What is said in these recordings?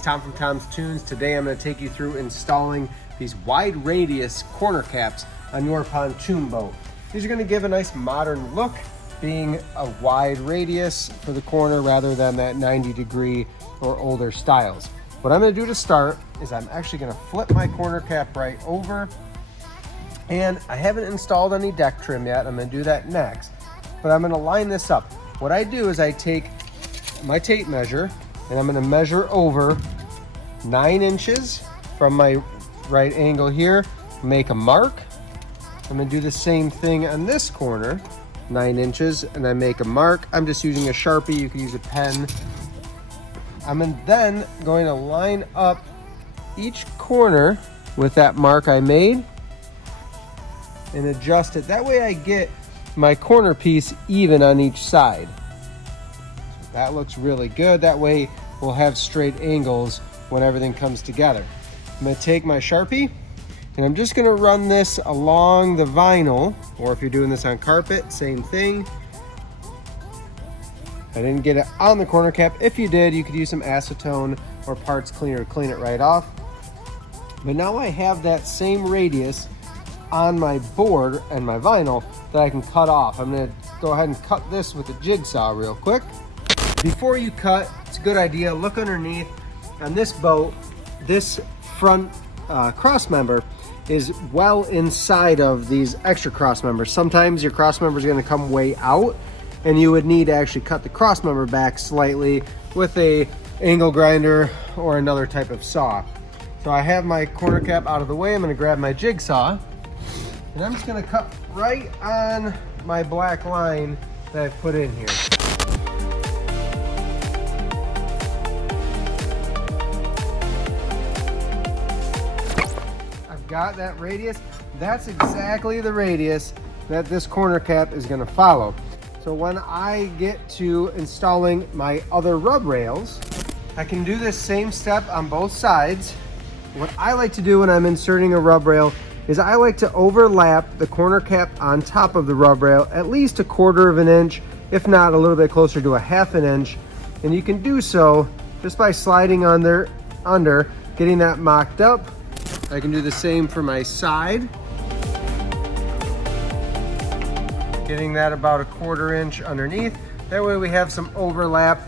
it's Tom from Tom's Tunes. Today I'm going to take you through installing these wide radius corner caps on your pontoon boat. These are going to give a nice modern look, being a wide radius for the corner rather than that 90-degree or older styles. What I'm going to do to start is I'm actually going to flip my corner cap right over, and I haven't installed any deck trim yet. I'm going to do that next, but I'm going to line this up. What I do is I take my tape measure and I'm going to measure over 9 inches from my right angle here, make a mark. I'm going to do the same thing on this corner, 9 inches, and I make a mark. I'm just using a Sharpie. You can use a pen. I'm then going to line up each corner with that mark I made and adjust it. That way I get my corner piece even on each side. So that looks really good. That way we'll have straight angles when everything comes together. I'm going to take my Sharpie and I'm just going to run this along the vinyl, or if you're doing this on carpet, same thing. I didn't get it on the corner cap. If you did, you could use some acetone or parts cleaner to clean it right off. But now I have that same radius on my board and my vinyl that I can cut off. I'm going to go ahead and cut this with a jigsaw real quick. Before you cut, it's a good idea, look underneath. On this boat, this front cross member is well inside of these extra cross members. Sometimes your cross member is going to come way out, and you would need to actually cut the cross member back slightly with a angle grinder or another type of saw. So I have my corner cap out of the way. I'm going to grab my jigsaw and I'm just going to cut right on my black line that I've put in here. I've got that radius. That's exactly the radius that this corner cap is going to follow. So when I get to installing my other rub rails, I can do this same step on both sides. What I like to do when I'm inserting a rub rail is I like to overlap the corner cap on top of the rub rail at least 1/4 of an inch, if not a little bit closer to 1/2 an inch. And you can do so just by sliding under, getting that mocked up. I can do the same for my side. Getting that about 1/4 inch underneath. That way we have some overlap.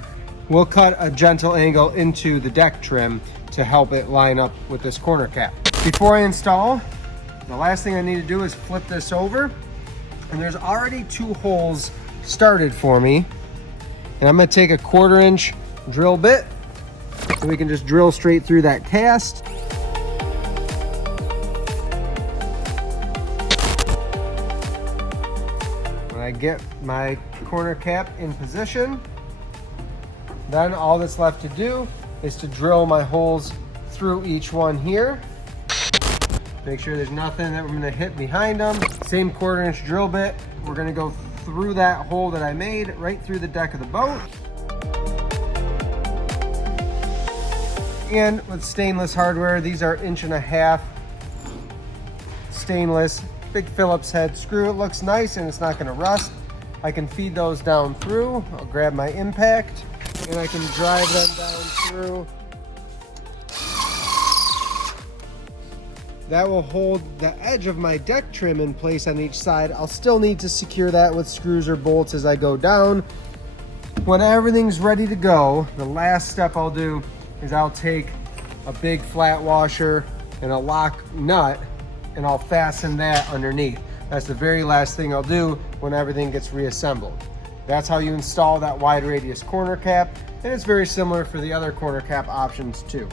We'll cut a gentle angle into the deck trim to help it line up with this corner cap. Before I install, the last thing I need to do is flip this over. And there's already 2 holes started for me. And I'm gonna take a 1/4 inch drill bit so we can just drill straight through that cast. I get my corner cap in position, then all that's left to do is to drill my holes through each one here. Make sure there's nothing that we're going to hit behind them. Same 1/4 inch drill bit. We're going to go through that hole that I made right through the deck of the boat. And with stainless hardware, these are 1.5" stainless. Big Phillips head screw. It looks nice and it's not going to rust. I can feed those down through. I'll grab my impact and I can drive them down through. That will hold the edge of my deck trim in place on each side. I'll still need to secure that with screws or bolts as I go down. When everything's ready to go, the last step I'll do is I'll take a big flat washer and a lock nut and I'll fasten that underneath. That's the very last thing I'll do when everything gets reassembled. That's how you install that wide radius corner cap, and it's very similar for the other corner cap options too.